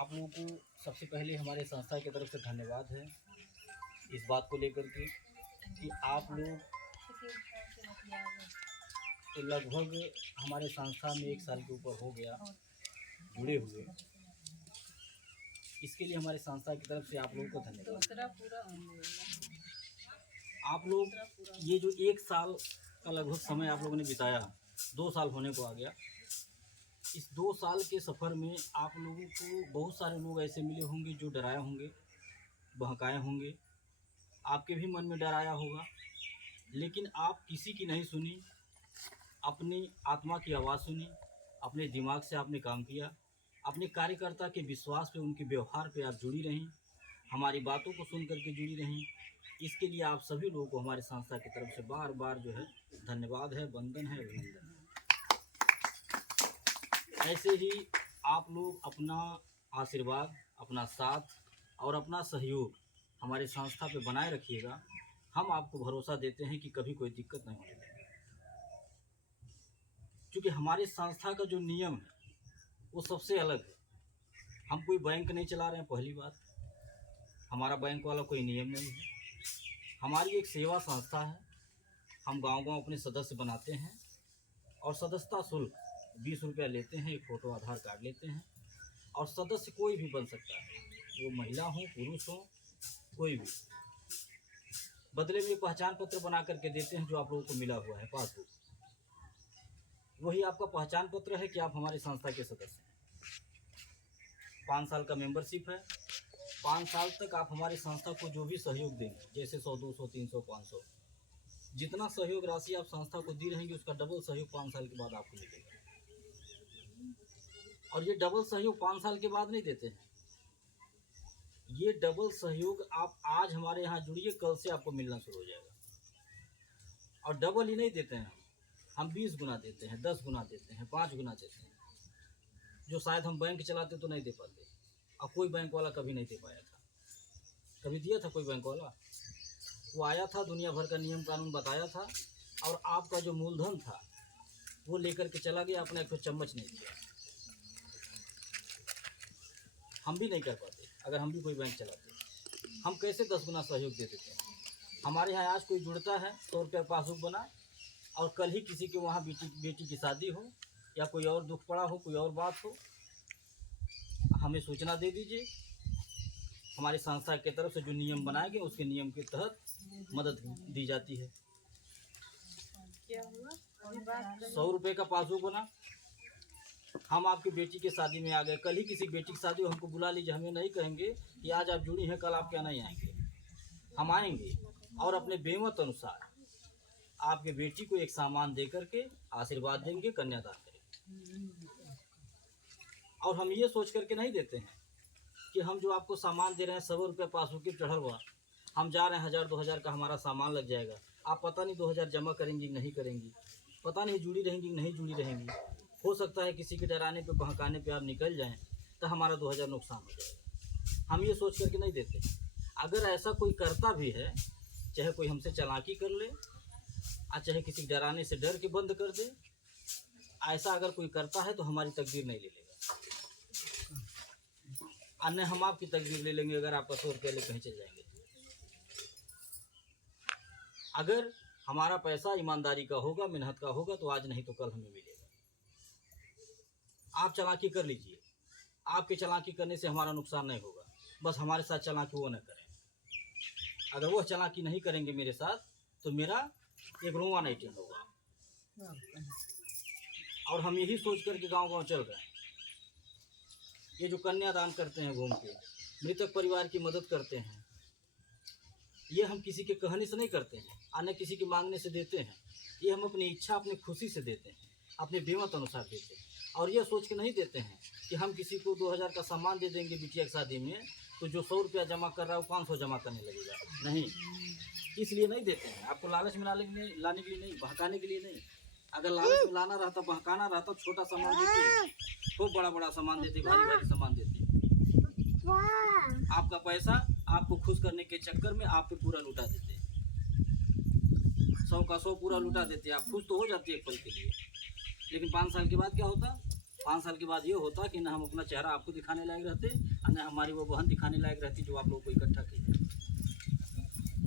आप लोगों को सबसे पहले हमारे संस्था की तरफ से धन्यवाद है इस बात को लेकर के कि आप लोग तो लगभग हमारे संस्था में 1 साल के ऊपर हो गया जुड़े हुए। इसके लिए हमारे संस्था की तरफ से आप लोगों को धन्यवाद। आप लोग ये जो 1 साल का लगभग समय आप लोगों ने बिताया, 2 साल होने को आ गया। इस 2 साल के सफ़र में आप लोगों को बहुत सारे लोग ऐसे मिले होंगे जो डराए होंगे, बहकाए होंगे, आपके भी मन में डर आया होगा, लेकिन आप किसी की नहीं सुनी, अपनी आत्मा की आवाज़ सुनी, अपने दिमाग से आपने काम किया, अपने कार्यकर्ता के विश्वास पे, उनके व्यवहार पे आप जुड़ी रहीं, हमारी बातों को सुन करके जुड़ी रहीं। इसके लिए आप सभी लोगों को हमारे संस्था की तरफ से बार बार जो है धन्यवाद है, वंदन है, अभिनंदन है। ऐसे ही आप लोग अपना आशीर्वाद, अपना साथ और अपना सहयोग हमारे संस्था पे बनाए रखिएगा। हम आपको भरोसा देते हैं कि कभी कोई दिक्कत नहीं होने देंगे, क्योंकि हमारे संस्था का जो नियम है वो सबसे अलग है। हम कोई बैंक नहीं चला रहे हैं, पहली बात, हमारा बैंक वाला कोई नियम नहीं है। हमारी एक सेवा संस्था है। हम गांव-गांव अपने सदस्य बनाते हैं और सदस्यता शुल्क 20 रुपया लेते हैं, एक फ़ोटो आधार कार्ड लेते हैं और सदस्य कोई भी बन सकता है, वो महिला हो, पुरुष हो, कोई भी। बदले में पहचान पत्र बना करके देते हैं जो आप लोगों को मिला हुआ है, पासबुक। वही आपका पहचान पत्र है कि आप हमारे संस्था के सदस्य हैं। 5 साल का मेंबरशिप है। 5 साल तक आप हमारी संस्था को जो भी सहयोग देंगे, जैसे 100, 200, 300, 500, जितना सहयोग राशि आप संस्था को दी रहेंगे उसका डबल सहयोग 5 साल के बाद आपको मिलेगा। और ये डबल सहयोग 5 साल के बाद नहीं देते हैं, ये डबल सहयोग आप आज हमारे यहाँ जुड़िए, कल से आपको मिलना शुरू हो जाएगा। और डबल ही नहीं देते हैं हम 20 गुना देते हैं, 10 गुना देते हैं, 5 गुना देते हैं, जो शायद हम बैंक चलाते तो नहीं दे पाते और कोई बैंक वाला कभी नहीं दे पाया था। कभी दिया था कोई बैंक वाला? वो आया था, दुनिया भर का नियम कानून बताया था और आपका जो मूलधन था वो लेकर के चला गया, अपना एक चम्मच नहीं दिया। हम भी नहीं कर पाते अगर हम भी कोई बैंक चलाते। हम कैसे 10 गुना सहयोग दे देते हैं। हमारे यहाँ आज कोई जुड़ता है, 100 रुपया पासबुक बना, और कल ही किसी के वहाँ बेटी की शादी हो या कोई और दुख पड़ा हो, कोई और बात हो, हमें सूचना दे दीजिए। हमारी संस्था की तरफ से जो नियम बनाए गए उसके नियम के तहत मदद दी जाती है। क्या हुआ? 100 रुपये का पासबुक बना, हम आपकी बेटी के शादी में आ गए, कल ही किसी बेटी की शादी हो, हमको बुला लीजिए। हमें नहीं कहेंगे कि आज आप जुड़ी हैं, कल आप क्या नहीं आएंगे। हम आएंगे और अपने बेमत अनुसार आपके बेटी को एक सामान दे करके आशीर्वाद देंगे, कन्यादान करेंगे। और हम ये सोच करके नहीं देते हैं कि हम जो आपको सामान दे रहे हैं 100 रुपये पासबुक की चढ़ल हुआ, हम जा रहे हैं 1000-2000 का हमारा सामान लग जाएगा, आप पता नहीं 2000 जमा करेंगी नहीं करेंगी, पता नहीं जुड़ी रहेंगी नहीं जुड़ी रहेंगी। हो सकता है किसी के डराने पे, बहकाने पे आप निकल जाएं तो हमारा 2000 नुकसान हो जाएगा। हम ये सोच करके नहीं देते। अगर ऐसा कोई करता भी है, चाहे कोई हमसे चालाकी कर ले, चाहे किसी डराने से डर के बंद कर दे, ऐसा अगर कोई करता है तो हमारी तकदीर नहीं ले लेगा, अन्य हम आपकी तकदीर ले लेंगे अगर आपका 100 रुपया ले कहीं चल जाएंगे। अगर हमारा पैसा ईमानदारी का होगा, मेहनत का होगा, तो आज नहीं तो कल हमें मिलेगा। आप चालाकी कर लीजिए, आपके चालाकी करने से हमारा नुकसान नहीं होगा, बस हमारे साथ चालाकी वो न करें। अगर वो चालाकी नहीं करेंगे मेरे साथ तो मेरा एक रोंवा नहीं टेढ़ होगा। और हम यही सोच कर के गाँव-गाँव चल रहे हैं। ये जो कन्यादान करते हैं, घूम के मृतक परिवार की मदद करते हैं, ये हम किसी के कहने से नहीं करते हैं, न किसी के मांगने से देते हैं। ये हम अपनी इच्छा, अपनी खुशी से देते हैं, अपने बेमत अनुसार देते हैं। और ये सोच के नहीं देते हैं कि हम किसी को 2000 का सामान दे देंगे बिटिया की शादी में, तो जो 100 रुपया जमा कर रहा है वो 500 जमा करने लगेगा। नहीं, इसलिए नहीं देते हैं। आपको लालच में लाने के लिए नहीं, बहकाने के लिए नहीं। अगर लालच में लाना रहता, बहकाना रहता, छोटा सामान देते, खूब बड़ा बड़ा सामान देते, भारी भारी सामान देते। आपका पैसा आपको खुश करने के चक्कर में आप पे पूरा लुटा देते, 100 का 100 पूरा लुटा देते। आप खुश तो हो जाते एक पल के लिए, लेकिन 5 साल के बाद क्या होता? 5 साल के बाद ये होता कि न हम अपना चेहरा आपको दिखाने लायक रहते और न हमारी वो बहन दिखाने लायक रहती जो आप लोग को इकट्ठा की।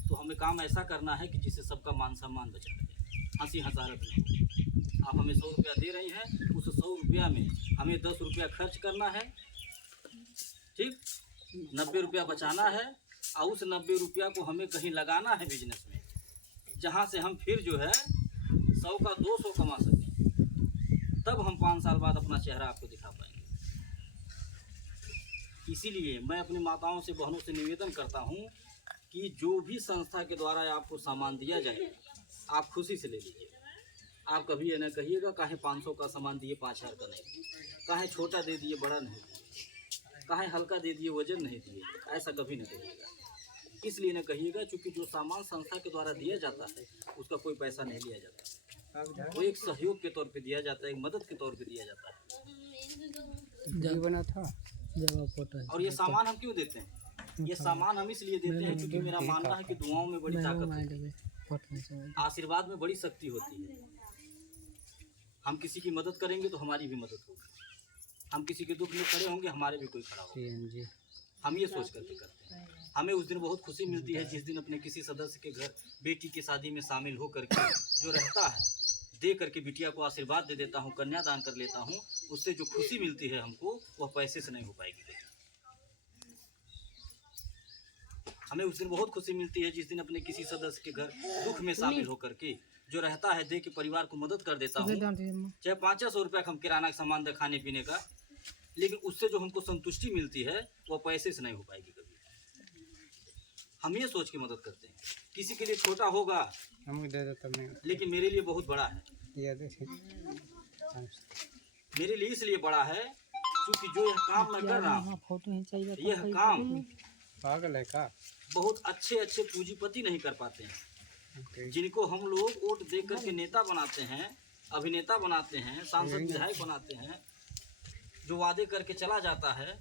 तो हमें काम ऐसा करना है कि जिससे सबका मान सम्मान बचा रहे, हंसी हंसारत नहीं हो। आप हमें 100 रुपया दे रही हैं, उस 100 रुपया में हमें 10 रुपया खर्च करना है, ठीक, 90 रुपया बचाना है और उस 90 रुपया को हमें कहीं लगाना है बिजनेस में, जहाँ से हम फिर जो है 100 का 200 कमा सकें। तब हम 5 साल बाद अपना चेहरा आपको दिखा पाएंगे। इसीलिए मैं अपनी माताओं से, बहनों से निवेदन करता हूँ कि जो भी संस्था के द्वारा आपको सामान दिया जाए आप खुशी से ले लीजिए। आप कभी ये न कहिएगा काहे 500 का सामान दिए 5000 का नहीं, काहे छोटा दे दिए बड़ा नहीं दिए, काहे हल्का दे दिए वजन नहीं दिए, ऐसा कभी न कहिएगा। इसलिए न कहिएगा क्योंकि जो सामान संस्था के द्वारा दिया जाता है उसका कोई पैसा नहीं लिया जाता, वो एक सहयोग के तौर पे दिया जाता है, एक मदद के तौर पे दिया जाता है। जब बना था जब फोटो। और ये सामान हम क्यों देते हैं? ये सामान हम इसलिए देते हैं क्योंकि मेरा मानना है कि दुआओं में बड़ी ताकत होती है, आशीर्वाद में बड़ी शक्ति होती है। हम किसी की मदद करेंगे तो हमारी भी मदद होगी, हम किसी के दुख में खड़े होंगे हमारे भी कोई खड़ा होगा। हम ये सोच करके करते हैं। हमें उस दिन बहुत खुशी मिलती है जिस दिन अपने किसी सदस्य के घर बेटी की शादी में शामिल होकर के जो रहता है, दे करके बिटिया को आशीर्वाद दे देता हूँ, कन्यादान कर लेता हूँ, उससे जो खुशी मिलती है हमको वह पैसे से नहीं हो पाएगी। हमें उस दिन बहुत खुशी मिलती है जिस दिन अपने किसी सदस्य के घर दुख में शामिल होकर के जो रहता है, दे के परिवार को मदद कर देता हूँ। चाहे 500 रुपया हम किराना का सामान दे खाने पीने का, लेकिन उससे जो हमको संतुष्टि मिलती है वह पैसे से नहीं हो पाएगी कभी। हम ये सोच के मदद करते हैं, किसी के लिए छोटा होगा लेकिन मेरे लिए बहुत बड़ा है। मेरे लिए इसलिए बड़ा है क्योंकि जो यह काम मैं कर रहा हूँ, यह काम पागल है का बहुत अच्छे पूंजीपति नहीं कर पाते हैं, जिनको हम लोग वोट दे करके नेता बनाते हैं, अभिनेता बनाते हैं, सांसद विधायक बनाते हैं, जो वादे करके चला जाता है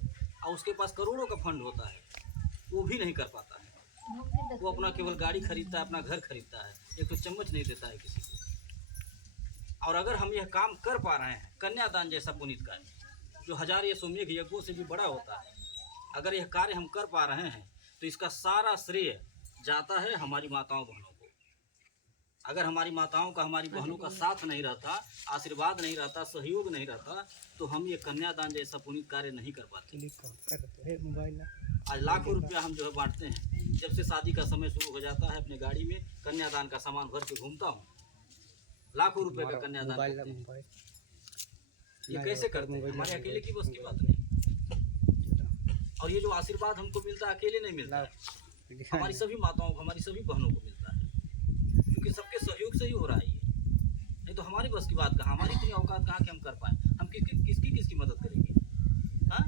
और उसके पास करोड़ों का फंड होता है, वो भी नहीं कर पाता है। वो अपना केवल गाड़ी खरीदता है, अपना घर खरीदता है, एक तो चम्मच नहीं देता है किसी को। और अगर हम यह काम कर पा रहे हैं, कन्यादान जैसा पुनीत कार्य जो 1000 या सोमेघ यज्ञों से भी बड़ा होता है, अगर यह कार्य हम कर पा रहे हैं तो इसका सारा श्रेय जाता है हमारी माताओं बहनों को। अगर हमारी माताओं का, हमारी बहनों का साथ नहीं रहता, आशीर्वाद नहीं रहता, सहयोग नहीं रहता, तो हम ये कन्यादान जैसा पुनीत कार्य नहीं कर पाते। आज लाखों रुपया हम जो है बांटते हैं। जब से शादी का समय शुरू हो जाता है अपने गाड़ी में कन्यादान का सामान भर के घूमता हूँ, लाखों रुपए का कन्यादान करते हैं। ये कैसे करते हैं? हमारे अकेले की बस की बात नहीं। और ये जो आशीर्वाद हमको मिलता है अकेले नहीं मिलता है, हमारी सभी माताओं को, हमारी सभी बहनों को मिलता है, क्योंकि सबके सहयोग से ही हो रहा है ये। नहीं तो हमारी बस की बात कहाँ, हमारी इतनी औकात कहाँ कि हम कर पाए। हम किसकी मदद करेंगे? हाँ,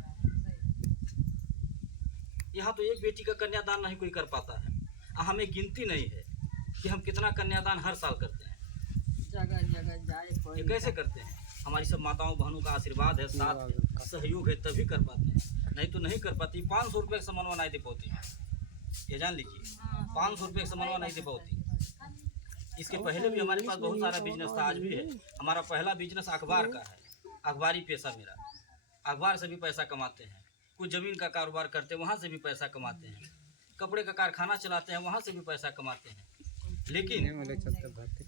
यहाँ तो एक बेटी का कन्यादान नहीं कोई कर पाता है। हमें गिनती नहीं है कि हम कितना कन्यादान हर साल करते हैं, जगह जगह जाए। ये कैसे करते हैं? हमारी सब माताओं बहनों का आशीर्वाद है, साथ है, सहयोग है, तभी कर पाते हैं, नहीं तो नहीं कर पाती। 500 रुपये का सामान नहीं दे पाती, ये जान लीजिए, 500 रुपये का सामान नहीं दे पाती। इसके पहले भी हमारे पास बहुत सारा बिजनेस था, आज भी है। हमारा पहला बिजनेस अखबार का है, अखबारी पेशा मेरा। अखबार से भी पैसा कमाते हैं, कुछ ज़मीन का कारोबार करते हैं, वहाँ से भी पैसा कमाते हैं, कपड़े का कारखाना चलाते हैं, वहाँ से भी पैसा कमाते हैं। लेकिन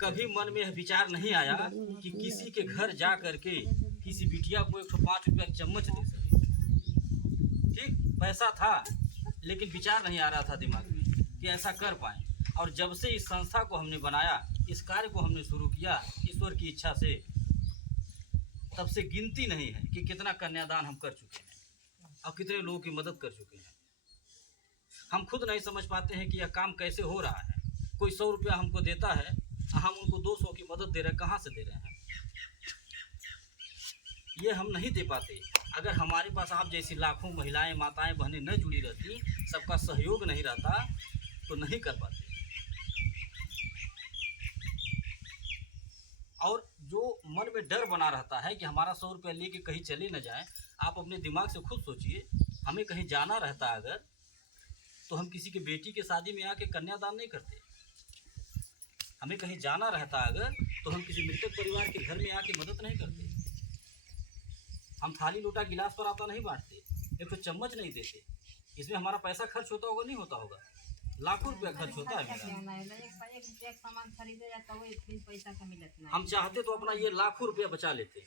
कभी मन में यह विचार नहीं आया कि किसी के घर जा करके किसी बिटिया को 105 रुपया चम्मच दे सके। ठीक, पैसा था लेकिन विचार नहीं आ रहा था दिमाग में कि ऐसा कर पाएँ। और जब से इस संस्था को हमने बनाया, इस कार्य को हमने शुरू किया ईश्वर की इच्छा से, तब से गिनती नहीं है कि कितना कन्यादान हम कर चुके हैं और कितने लोगों की मदद कर चुके हैं। हम खुद नहीं समझ पाते हैं कि यह काम कैसे हो रहा है। कोई 100 रुपया हमको देता है, हम उनको 200 की मदद दे रहे हैं, कहाँ से दे रहे हैं? ये हम नहीं दे पाते। अगर हमारे पास आप जैसी लाखों महिलाएं, माताएं, बहनें न जुड़ी रहती, सबका सहयोग नहीं रहता, तो नहीं कर पाते। और जो मन में डर बना रहता है कि हमारा 100 रुपया लेके कहीं चले न जाए, आप अपने दिमाग से खुद सोचिए, हमें कहीं जाना रहता अगर, तो हम किसी के बेटी के शादी में आके कन्यादान नहीं करते। हमें कहीं जाना रहता अगर, तो हम किसी मृतक परिवार के घर में आके मदद नहीं करते। हम थाली लोटा गिलास पर आता नहीं बांटते, एक तो चम्मच नहीं देते। इसमें हमारा पैसा खर्च होता होगा, नहीं होता होगा? लाखों रुपया खर्च होता है मेरा। एक सामान खरीदे जाता है वही पैसा का मिलत नहीं। हम चाहते तो अपना ये लाखों रुपया बचा लेते,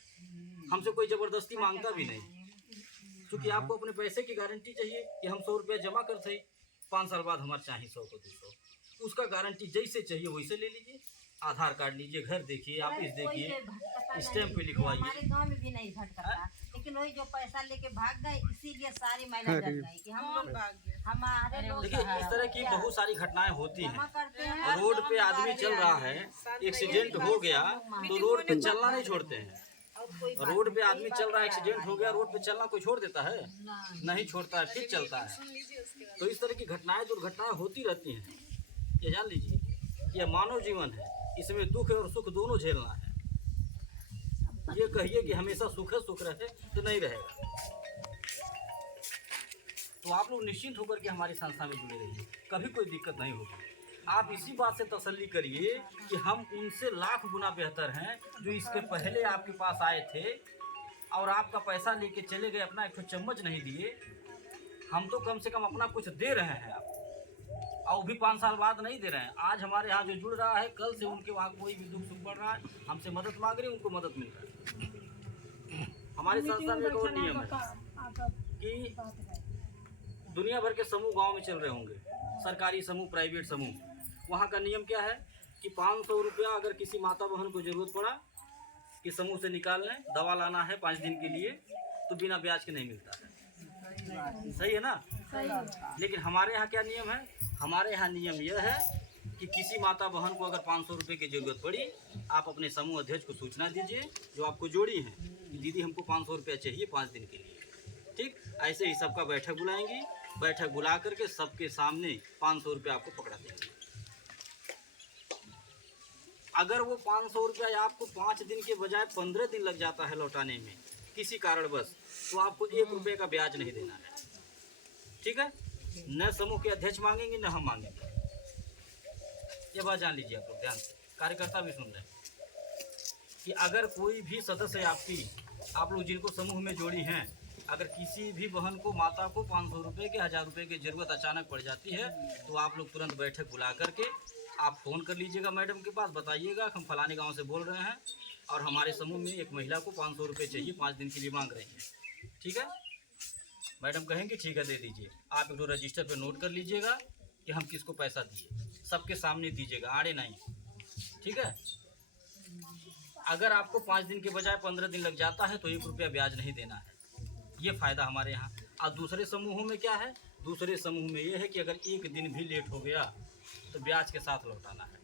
हमसे कोई जबरदस्ती मांगता भी नहीं। क्योंकि आपको अपने पैसे की गारंटी चाहिए कि हम 100 रुपया जमा करते, 5 साल बाद हमारे चाहिए 100 को 200, उसका गारंटी जैसे चाहिए वैसे ले लीजिए। आधार कार्ड लीजिए, घर देखिए, ऑफिस देखिए, स्टैम्प पे लिखवाइए। हमारे गांव में भी नहीं भटकता, लेकिन वही जो पैसा लेके भाग गए, इसीलिए सारी महिला डर गई कि हम लोग हमारे लोग देखिए इस तरह की बहुत सारी घटनाएं होती जमा हैं। करते हैं। रोड पे आदमी चल रहा है, एक्सीडेंट हो गया तो रोड पे चलना नहीं छोड़ते हैं। रोड पे आदमी चल रहा है, एक्सीडेंट हो गया, रोड पे चलना कोई छोड़ देता है? नहीं छोड़ता है, फिर चलता है। तो इस तरह की घटनाएं दुर्घटनाएं होती रहती हैं। ये जान लीजिए, ये मानव जीवन है, इसमें दुख और सुख दोनों झेलना है। ये कहिए कि हमेशा सुख रहे तो नहीं रहेगा। तो आप लोग निश्चिंत होकर के हमारी संस्था में जुड़े रहिए, कभी कोई दिक्कत नहीं होगी। आप इसी बात से तसल्ली करिए कि हम उनसे लाख गुना बेहतर हैं जो इसके पहले आपके पास आए थे और आपका पैसा लेके चले गए, अपना एक चम्मच नहीं दिए। हम तो कम से कम अपना कुछ दे रहे हैं आपको, और वो भी 5 साल बाद नहीं दे रहे हैं। आज हमारे यहाँ जो जुड़ रहा है, कल से उनके वहाँ कोई भी दुख सुख पड़ रहा है, हमसे मदद मांग रहे हैं, उनको मदद मिल रहा है। हमारी संस्था में एक और नियम है कि दुनिया भर के समूह गांव में चल रहे होंगे, सरकारी समूह, प्राइवेट समूह। वहाँ का नियम क्या है कि 500 रुपया अगर किसी माता बहन को ज़रूरत पड़ा कि समूह से निकाल लें, दवा लाना है 5 दिन के लिए, तो बिना ब्याज के नहीं मिलता है। सही है ना? लेकिन हमारे यहाँ क्या नियम है? हमारे यहाँ नियम यह है कि किसी माता बहन को अगर 500 रुपये की ज़रूरत पड़ी, आप अपने समूह अध्यक्ष को सूचना दीजिए जो आपको जोड़ी है कि दीदी हमको 500 रुपया चाहिए 5 दिन के लिए। ठीक ऐसे ही सबका बैठक बुलाएंगी, बैठक बुला करके सबके सामने 500 रुपया आपको पकड़ा देंगे। अगर वो 500 रुपया आपको 5 दिन के बजाय 15 दिन लग जाता है लौटाने में किसी कारणवश, तो आपको 1 रुपये का ब्याज नहीं देना है। ठीक है? न समूह के अध्यक्ष मांगेंगे न हम मांगेंगे। ये बात जान लीजिए आप लोग ध्यान से, कार्यकर्ता भी सुन रहे हैं कि अगर कोई भी सदस्य आपकी, आप लोग जिनको समूह में जोड़ी हैं, अगर किसी भी बहन को, माता को 500 रुपये के 1000 रुपये की ज़रूरत अचानक पड़ जाती है, तो आप लोग तुरंत बैठक बुला करके आप फ़ोन कर लीजिएगा मैडम के पास, बताइएगा हम फलाने गांव से बोल रहे हैं और हमारे समूह में एक महिला को 500 रुपये चाहिए, 5 दिन के लिए मांग रही हैं। ठीक है? मैडम कहेंगे ठीक है दे दीजिए। आप एक दो रजिस्टर पे नोट कर लीजिएगा कि हम किसको पैसा दिए, सबके सामने दीजिएगा, आड़े नहीं। ठीक है? अगर आपको 5 दिन के बजाय 15 दिन लग जाता है तो 1 रुपया ब्याज नहीं देना है। ये फ़ायदा हमारे यहाँ। और दूसरे समूहों में क्या है? दूसरे समूह में ये है कि अगर 1 दिन भी लेट हो गया तो ब्याज के साथ लौटाना है,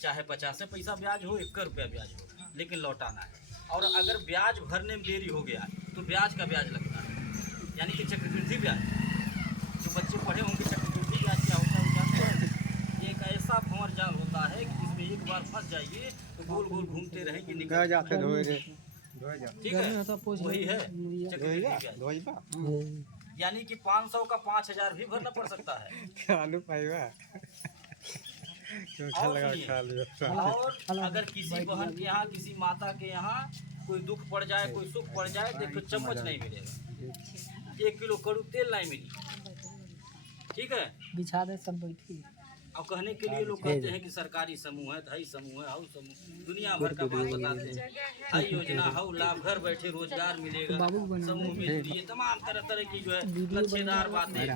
चाहे 50 पैसा ब्याज हो, 1 रुपया ब्याज हो, लेकिन लौटाना है। और अगर ब्याज भरने में देरी हो गया तो ब्याज का ब्याज लगता है, यानी कि चक्रवृद्धि ब्याज। जो बच्चे पढ़े होंगे चक्रवृद्धि ब्याज क्या होता है वो जानते हैं? एक ऐसा भंवर जाल होता है कि इसमें एक बार फंस जाइए तो गोल गोल घूमते रहेंगे, निकल जाते। ठीक है? वही है चक्रवृद्धि ब्याज। यानी कि 500 का 5000 भी भरना पड़ सकता है। आलू पाइबा और अगर किसी बहन के यहाँ, किसी माता के यहाँ कोई दुख पड़ जाए, कोई सुख पड़ जाए, तो 1 चम्मच नहीं मिलेगा, 1 किलो कड़ू तेल नहीं मिली। ठीक है? बिछा दे सब बैठी। अब कहने के लिए लोग कहते हैं कि सरकारी समूह है, धाई समूह है, हाउ समूह, दुनिया भर का बात बताते हैं। हाई योजना, हाउ लाभ, घर बैठे रोजगार मिलेगा, समूह में जुड़िए, तमाम तरह तरह की जो है लच्छेदार बातें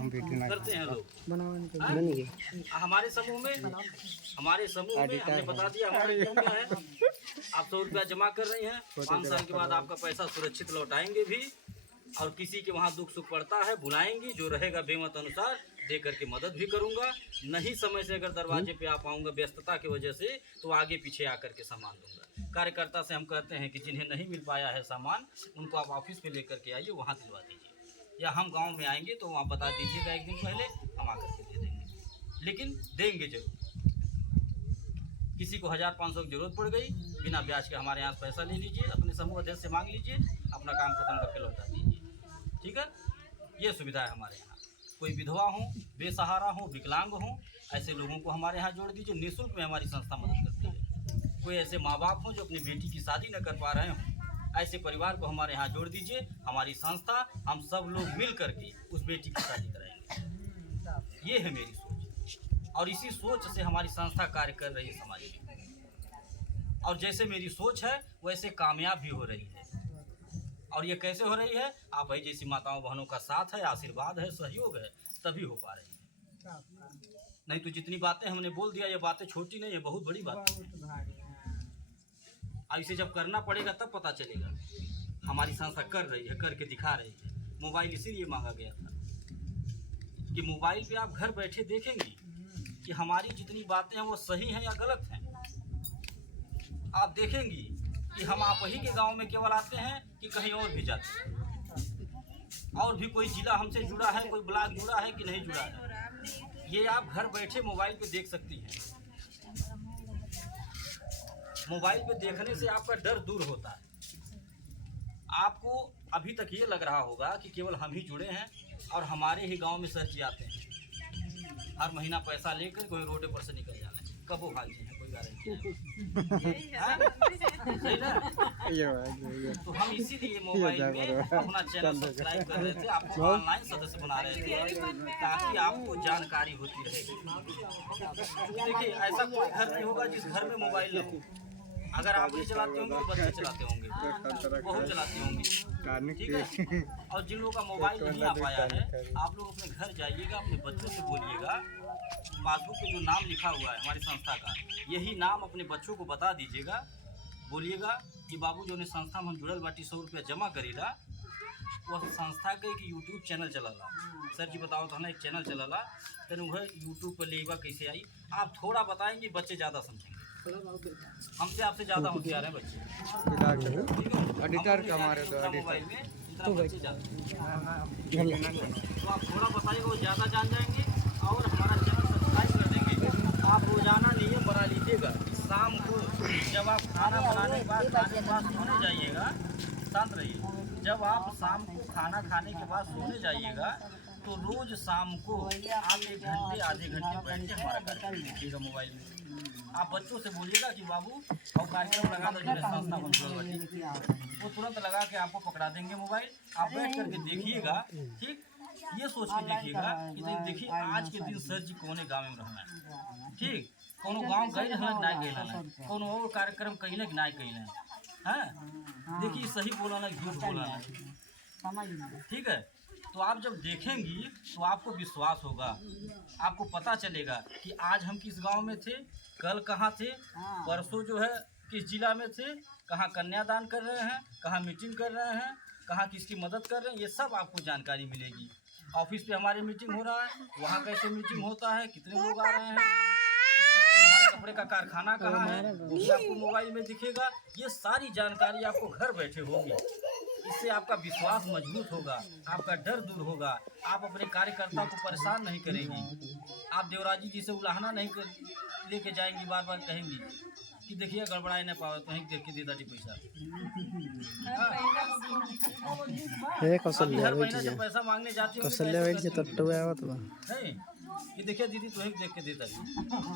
करते हैं लोग। हमारे समूह में हमने बता दिया हमारा नियम क्या है। आप 100 रुपया जमा कर रही हैं, 5 साल के बाद आपका पैसा सुरक्षित लौटाएंगे भी, और किसी के वहाँ दुख सुख पड़ता है बुलाएंगी, जो रहेगा बेमत अनुसार दे करके मदद भी करूंगा। नहीं समय से अगर दरवाजे पे आ पाऊंगा व्यस्तता की वजह से, तो आगे पीछे आकर के सामान दूंगा। कार्यकर्ता से हम कहते हैं कि जिन्हें नहीं मिल पाया है सामान, उनको आप ऑफिस पे लेकर के आइए, वहाँ दिलवा दीजिए, या हम गांव में आएंगे तो वहाँ बता दीजिएगा 1 दिन पहले, हम आकर के दे देंगे। लेकिन देंगे जरूर। किसी को 1500 की जरूरत पड़ गई, बिना ब्याज के हमारे यहाँ पैसा ले लीजिए, अपने समूह अध्यक्ष से मांग लीजिए, अपना काम खत्म करके लौटा दीजिए। ठीक है? ये सुविधा है हमारे यहाँ। कोई विधवा हो, बेसहारा हो, विकलांग हो, ऐसे लोगों को हमारे यहाँ जोड़ दीजिए। निःशुल्क में हमारी संस्था मदद करती है। कोई ऐसे माँ बाप हो जो अपनी बेटी की शादी न कर पा रहे हों, ऐसे परिवार को हमारे यहाँ जोड़ दीजिए। हमारी संस्था हम सब लोग मिल करके उस बेटी की शादी कराएंगे। ये है मेरी सोच, और इसी सोच से हमारी संस्था कार्य कर रही है समाज में। और जैसे मेरी सोच है वैसे कामयाब भी हो रही है। और ये कैसे हो रही है? आप ही जैसी माताओं बहनों का साथ है, आशीर्वाद है, सहयोग है, तभी हो पा रही है। नहीं तो जितनी बातें हमने बोल दिया, ये बातें छोटी नहीं है, बहुत बड़ी बात है। अब इसे जब करना पड़ेगा तब पता चलेगा। हमारी संस्था कर रही है, करके दिखा रही है। मोबाइल इसीलिए मांगा गया था कि मोबाइल पे आप घर बैठे देखेंगे कि हमारी जितनी बातें हैं वो सही हैं या गलत हैं। आप देखेंगी कि हम आप ही के गांव में केवल आते हैं कि कहीं और भी जाते हैं, और भी कोई जिला हमसे जुड़ा है, कोई ब्लॉक जुड़ा है कि नहीं जुड़ा है, ये आप घर बैठे मोबाइल पे देख सकती हैं। मोबाइल पे देखने से आपका डर दूर होता है। आपको अभी तक ये लग रहा होगा कि केवल हम ही जुड़े हैं और हमारे ही गांव में सर जी आते हैं, हर महीना पैसा लेकर कोई रोड पर से निकल जाना है, कब वो भागते हैं, कोई गारंटी नहीं। सही ना? तो हम इसीलिए मोबाइल में अपना चैनल सब्सक्राइब कर रहे थे, आपको ऑनलाइन सदस्य बना रहे थे ताकि आपको जानकारी होती रहेगी। देखिए, ऐसा कोई घर नहीं होगा जिस घर में मोबाइल न हो। अगर आप ही चलाते होंगे तो बच्चे चलाते होंगे, बहू चलाते होंगे, ठीक है। और जिन लोगों का मोबाइल नहीं आ पाया है, आप लोग अपने घर जाइएगा, अपने बच्चों से बोलिएगा, पासबुक पे जो नाम लिखा हुआ है हमारी संस्था का, यही नाम अपने बच्चों को बता दीजिएगा। बोलिएगा कि बाबू जो ने संस्था में हम जुड़ल बाटी 100 रुपया जमा करीला, वह संस्था के एक यूट्यूब चैनल चलला। सर जी बताओ तो ना, एक चैनल चलला, तेन वह यूट्यूब पर लेगा कैसे आई। आप थोड़ा बताएंगे, बच्चे ज़्यादा समझेंगे। हमसे आपसे ज़्यादा होशियार हैं बच्चे, एडिटर का हमारे दो मोबाइल में इतना बच्चे ज़्यादा, तो आप थोड़ा बताइएगा, वो ज़्यादा जान जाएंगे और हमारा चैनल सब्सक्राइब कर देंगे। आप रोज़ाना नियम बना लीजिएगा, शाम को जब आप खाना बनाने के बाद सोने जाइएगा, शांत रहिए, जब आप शाम को खाना खाने के बाद सोने जाइएगा तो रोज़ शाम को आप 1 घंटे आधे घंटे बैठ के हमारा कार्यक्रम देखिएगा मोबाइल में। आप बच्चों से बोलिएगा कि बाबू और कार्यक्रम लगा दो, संस्था वो तुरंत लगा के आपको पकड़ा देंगे मोबाइल। आप बैठ करके देखिएगा, ठीक, ये सोच के देखिएगा कि देखिए आज के दिन सर जी कौने गाँव में रहना है, ठीक, कोनो गाँव गए रहना ना गए रहना, कोनो और कार्यक्रम कहीं कि ना कहीं है। देखिए सही बोला ना, झूठ बोला ना, ठीक है। तो आप जब देखेंगी तो आपको विश्वास होगा, आपको पता चलेगा कि आज हम किस गांव में थे, कल कहाँ थे, परसों जो है किस जिला में थे, कहाँ कन्यादान कर रहे हैं, कहाँ मीटिंग कर रहे हैं, कहाँ किसकी मदद कर रहे हैं, ये सब आपको जानकारी मिलेगी। ऑफिस पे हमारी मीटिंग हो रहा है, वहाँ कैसे मीटिंग होता है, कितने लोग आ रहे हैं, हमारे कपड़े का कारखाना कहाँ है, वो भी आपको मोबाइल में दिखेगा। ये सारी जानकारी आपको घर बैठे होगी। इससे आपका विश्वास मजबूत होगा, आपका डर दूर होगा, आप अपने कार्यकर्ता को परेशान नहीं करेंगी। आप देवराजी जी से उलाहना नहीं लेके जाएंगी, बार बार कहेंगी कि देखिए गड़बड़ाए न पावे तो देख के दे दाटी पैसा। हर महीना जब पैसा मांगने जाती हूँ नहीं कि देखिए दीदी तो देख के देता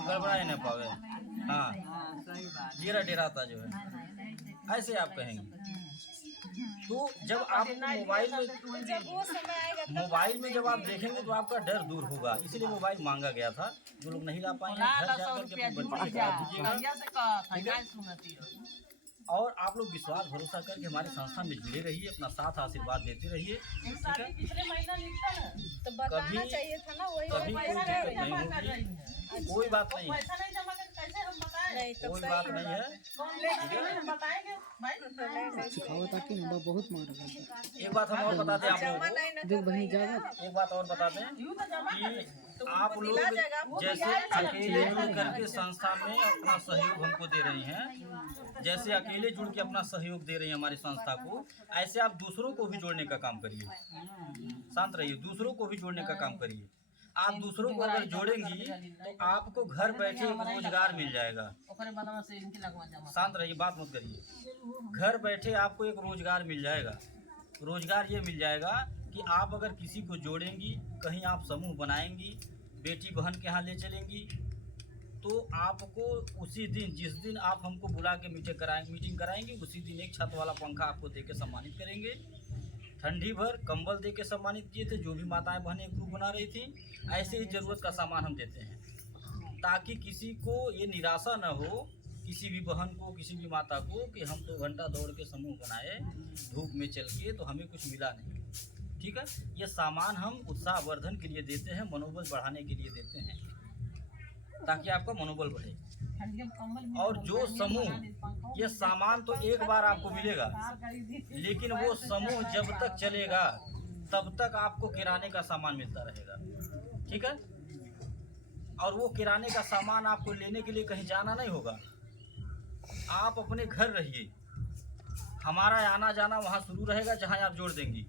गड़बड़ाए न पावे, हाँ जीरा डेराता जो है, ऐसे आप कहेंगे। तो जब आप मोबाइल में जब आप देखेंगे तो आपका डर दूर होगा, इसलिए मोबाइल मांगा गया था। जो लोग नहीं ला पाएंगे घर जाकर के अपने बच्चे को दीजिएगा, और आप लोग विश्वास भरोसा करके हमारी संस्था में जुड़े रहिए, अपना साथ आशीर्वाद देते रहिए, ठीक है। कभी कभी कोई दिक्कत नहीं होगी, कोई बात नहीं है, कोई बात नहीं है। एक बात हम और बता दें आप लोगों को, एक बात और बता दें कि आप लोग जैसे अकेले जुड़ करके संस्था में अपना सहयोग हमको दे रही हैं, जैसे अकेले जुड़ के अपना सहयोग दे रही हैं हमारी संस्था को, ऐसे आप दूसरों को भी जोड़ने का काम करिए। शांत रहिए, दूसरों को भी जोड़ने का काम करिए। आप दूसरों को अगर जोड़ेंगी तो आपको घर बैठे एक रोजगार मिल जाएगा। शांत रहिए, बात मत करिए। घर बैठे आपको एक रोजगार मिल जाएगा। रोजगार ये मिल जाएगा कि आप अगर किसी को जोड़ेंगी, कहीं आप समूह बनाएंगी, बेटी बहन के यहाँ ले चलेंगी, तो तो आपको उसी दिन, जिस दिन आप हमको बुला के मीटिंग कराएंगे उसी दिन एक छत वाला पंखा आपको दे के सम्मानित करेंगे। ठंडी भर कंबल दे के सम्मानित किए थे, जो भी माताएं बहनें एक ग्रुप बना रही थी। ऐसे ही ज़रूरत का सामान हम देते हैं ताकि किसी को ये निराशा न हो, किसी भी बहन को, किसी भी माता को, कि हम 2 घंटा दौड़ के समूह बनाए धूप में चल के तो हमें कुछ मिला नहीं। ठीक है, ये सामान हम उत्साहवर्धन के लिए देते हैं, मनोबल बढ़ाने के लिए देते हैं ताकि आपका मनोबल बढ़े। और जो समूह, ये सामान तो एक बार आपको मिलेगा, लेकिन वो समूह जब तक चलेगा तब तक आपको किराने का सामान मिलता रहेगा। ठीक है, और वो किराने का सामान आपको लेने के लिए कहीं जाना नहीं होगा, आप अपने घर रहिए, हमारा आना जाना वहाँ शुरू रहेगा जहाँ आप जोड़ देंगी।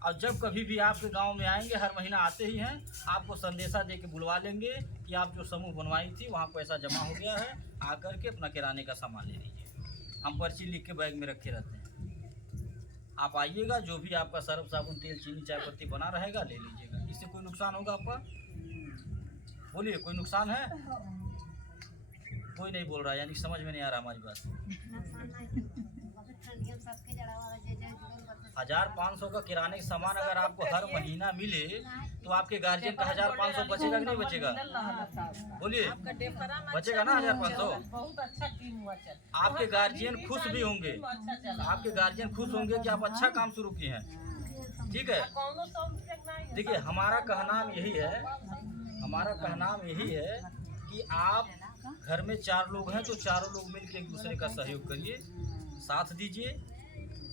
और जब कभी भी आपके गांव में आएंगे, हर महीना आते ही हैं, आपको संदेशा दे के बुलवा लेंगे कि आप जो समूह बनवाई थी वहाँ पैसा जमा हो गया है, आकर के अपना किराने का सामान ले लीजिए। हम पर्ची लिख के बैग में रखे रहते हैं, आप आइएगा, जो भी आपका सर्फ साबुन तेल चीनी चाय पत्ती बना रहेगा ले लीजिएगा। इससे कोई नुकसान होगा आपका? बोलिए, कोई नुकसान है? कोई नहीं बोल रहा, यानी समझ में नहीं आ रहा हमारी बात। 1500 का किराने का सामान अगर आपको हर महीना मिले तो आपके गार्जियन का 1500 बचेगा कि नहीं बचेगा? बोलिए, बचेगा ना 1500? बहुत अच्छा टीम हुआ चल। आपके गार्जियन खुश भी होंगे, आपके गार्जियन खुश होंगे कि आप अच्छा काम शुरू किए हैं। ठीक है, देखिए हमारा कहना यही है, हमारा कहना यही है कि आप घर में 4 लोग हैं तो चारों लोग मिलकर एक दूसरे का सहयोग करिए, साथ दीजिए,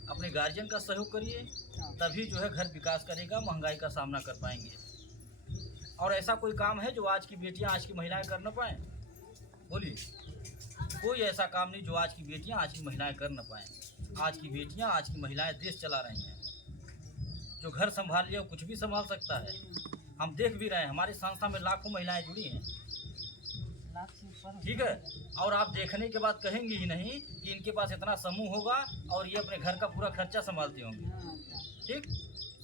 अपने गार्जियन का सहयोग करिए, तभी जो है घर विकास करेगा, महंगाई का सामना कर पाएंगे। और ऐसा कोई काम है जो आज की बेटियां, आज की महिलाएं कर न पाएँ? बोलिए, कोई ऐसा काम नहीं जो आज की बेटियां, आज की महिलाएं कर न पाएँ। आज की बेटियां, आज की महिलाएं देश चला रही हैं। जो घर संभाल लिया कुछ भी संभाल सकता है। हम देख भी रहे हैं, हमारी संस्था में लाखों महिलाएं जुड़ी हैं। ठीक है, और आप देखने के बाद कहेंगे ही नहीं कि इनके पास इतना समूह होगा और ये अपने घर का पूरा खर्चा संभालती होंगी। ठीक,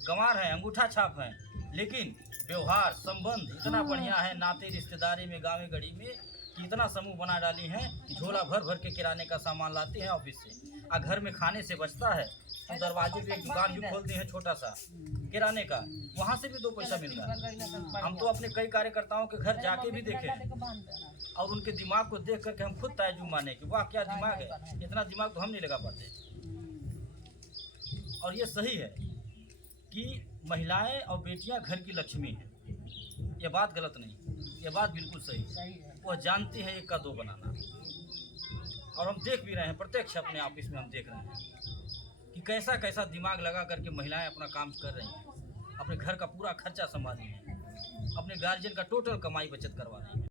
गंवार हैं, अंगूठा छाप हैं, लेकिन व्यवहार संबंध इतना बढ़िया है, नाते रिश्तेदारी में, गाँव गढ़ी में कि इतना समूह बना डाली हैं कि झोला भर भर के किराने का सामान लाते हैं ऑफिस से, और घर में खाने से बचता है तो दरवाजे पे एक दुकान भी खोलते हैं छोटा सा किराने का, वहाँ से भी 2 पैसा मिलता है। हम तो अपने कई कार्यकर्ताओं के घर जाके भी देखे और उनके दिमाग को देख करके हम खुद ताज्जुब माने कि वाह क्या दिमाग है, इतना दिमाग तो हम नहीं लगा पाते। और ये सही है कि महिलाएं और बेटियां घर की लक्ष्मी हैं, ये बात गलत नहीं, ये बात बिल्कुल सही है। वो जानती है 1 का 2 बनाना, और हम देख भी रहे हैं, प्रत्यक्ष अपने ऑफिस में हम देख रहे हैं कि कैसा कैसा दिमाग लगा करके महिलाएं अपना काम कर रही हैं, अपने घर का पूरा खर्चा संभाल रही हैं, अपने गार्जियन का टोटल कमाई बचत करवा रही हैं।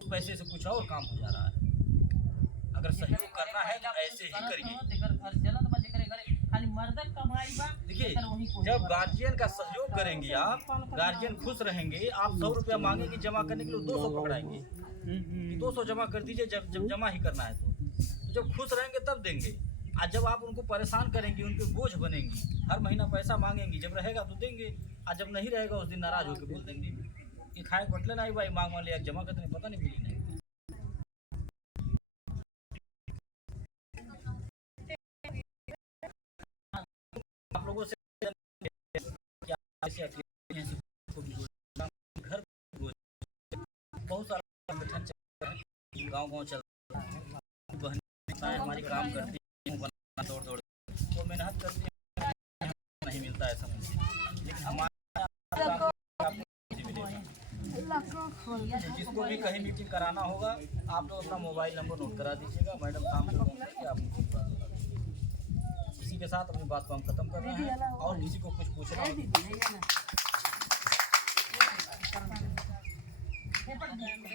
पैसे से कुछ और काम हो जा रहा है। अगर सहयोग करना है तो ऐसे ही करिए। देखिए, जब गार्जियन का सहयोग करेंगे आप, गार्जियन खुश रहेंगे, आप 100 रुपया मांगेंगे जमा करने के लिए 200 पकड़ाएंगे, 200 जमा कर दीजिए, जब जमा ही करना है तो जब खुश रहेंगे तब देंगे। आज जब आप उनको परेशान करेंगी, उनके बोझ बनेंगी, हर महीना पैसा मांगेंगी, जब रहेगा तो देंगे, और जब नहीं रहेगा उस दिन नाराज होकर बोल देंगे कि खाए बटले नहीं भाई, मांग लिया, जमा करते नहीं, पता नहीं मिली नहीं। आप लोगों से घर बहुत सारा संगठन चल रहा है, गाँव चल रहा है, बहनें हमारी काम करती है, दौड़ दौड़ वो मेहनत करती है, नहीं मिलता है समझ, लेकिन हमारा जिसको भी कहीं मीटिंग कराना होगा आप लोग अपना मोबाइल नंबर नोट करा दीजिएगा, मैडम काम करके आपको बता देगा। इसी के साथ अपनी बात को हम खत्म कर रहे हैं, और किसी को कुछ पूछना हो